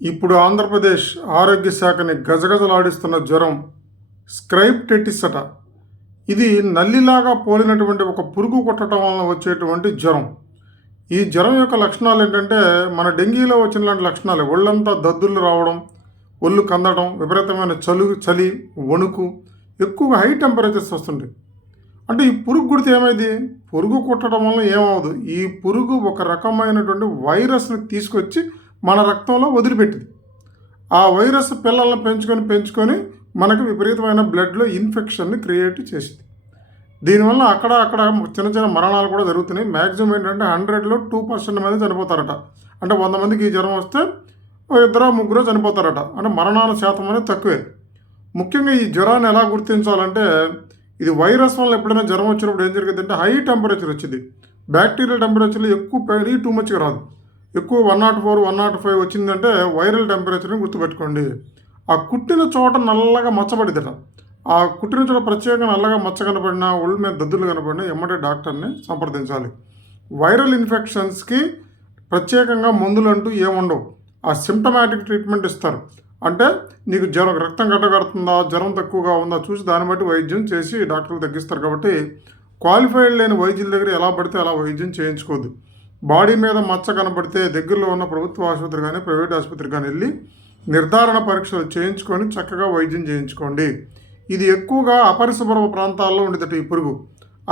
ఇప్పుడు ఆంధ్రప్రదేశ్ ఆరోగ్య శాఖని గజగజలాడిస్తున్న జ్వరం స్క్రైప్టెటిస్ అట. ఇది నల్లిలాగా పోలినటువంటి ఒక పురుగు కొట్టడం వలన వచ్చేటువంటి జ్వరం. ఈ జ్వరం యొక్క లక్షణాలు ఏంటంటే మన డెంగీలో వచ్చిన లాంటి లక్షణాలు. ఒళ్ళంతా దద్దుర్లు రావడం, ఒళ్ళు కందడం, విపరీతమైన చలి, వణుకు, ఎక్కువగా హై టెంపరేచర్స్ వస్తుంటాయి. అంటే ఈ పురుగు కుడితే ఏమైంది? పురుగు కుట్టడం వల్ల ఏమవుదు? ఈ పురుగు ఒక రకమైనటువంటి వైరస్ని తీసుకొచ్చి మన రక్తంలో వదిలిపెట్టింది. ఆ వైరస్ పిల్లల్ని పెంచుకొని మనకు విపరీతమైన బ్లడ్లో ఇన్ఫెక్షన్ని క్రియేట్ చేసింది. దీనివల్ల అక్కడ చిన్న చిన్న మరణాలు కూడా జరుగుతున్నాయి. మ్యాక్సిమం ఏంటంటే 100లో 2% మంది చనిపోతారట. అంటే 100 మందికి ఈ జ్వరం వస్తే 2-3 చనిపోతారట. అంటే మరణాల శాతం అనేది తక్కువే. ముఖ్యంగా ఈ జ్వరాన్ని ఎలా గుర్తించాలంటే, ఇది వైరస్ వల్ల ఎప్పుడైనా జ్వరం వచ్చినప్పుడు ఏం జరిగిందంటే హై టెంపరేచర్ వచ్చింది. బ్యాక్టీరియల్ టెంపరేచర్లో ఎక్కువ పెరిగి టూ మచ్గా రాదు. ఎక్కువ 104, 105 వచ్చిందంటే వైరల్ టెంపరేచర్ని గుర్తుపెట్టుకోండి. ఆ కుట్టిన చోట నల్లగా మచ్చబడిదట. ఆ కుట్టిన చోట ప్రత్యేకంగా నల్లగా మచ్చ కనపడినా, ఒళ్ళు మీద దద్దులు కనపడినా ఎమ్మటే డాక్టర్ని సంప్రదించాలి. వైరల్ ఇన్ఫెక్షన్స్కి ప్రత్యేకంగా మందులు అంటూ ఏముండవు. ఆ సిమ్టమాటిక్ ట్రీట్మెంట్ ఇస్తారు. అంటే నీకు రక్తం గడ్డగడుతుందా, జ్వరం తక్కువగా ఉందా చూసి దాన్ని బట్టి వైద్యం చేసి డాక్టర్లు తగ్గిస్తారు. కాబట్టి క్వాలిఫైడ్ లేని వైద్యుల దగ్గర ఎలా పడితే అలా వైద్యం చేయించుకోవద్దు. బాడీ మీద మచ్చ కనపడితే దగ్గరలో ఉన్న ప్రభుత్వ ఆసుపత్రి కానీ ప్రైవేట్ ఆసుపత్రి కానీ వెళ్ళి నిర్ధారణ పరీక్షలు చేయించుకొని చక్కగా వైద్యం చేయించుకోండి. ఇది ఎక్కువగా అపరిశుభ్ర ప్రాంతాల్లో ఉండేదట ఈ పురుగు.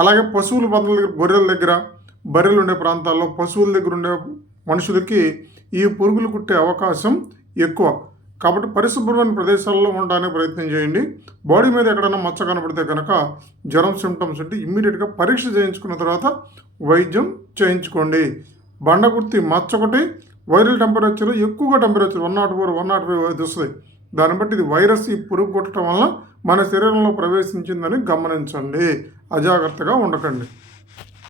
అలాగే పశువుల బంధువుల దగ్గర, గొర్రెల దగ్గర, బర్రెలు ఉండే ప్రాంతాల్లో, పశువుల దగ్గర ఉండే మనుషులకి ఈ పురుగులు కుట్టే అవకాశం ఎక్కువ. కాబట్టి పరిశుభ్రమైన ప్రదేశాల్లో ఉండడానికి ప్రయత్నం చేయండి. బాడీ మీద ఎక్కడైనా మచ్చ కనపడితే కనుక జ్వరం సిమ్టమ్స్ ఉంటే ఇమ్మీడియట్గా పరీక్ష చేయించుకున్న తర్వాత వైద్యం చేయించుకోండి. బండగుర్తి మచ్చ ఒకటి, వైరల్ టెంపరేచర్ ఎక్కువగా టెంపరేచర్ 104, 105 వస్తుంది. దాన్ని బట్టి ఇది వైరస్ ఈ పురుగు కొట్టడం వల్ల మన శరీరంలో ప్రవేశించిందని గమనించండి. అజాగ్రత్తగా ఉండకండి.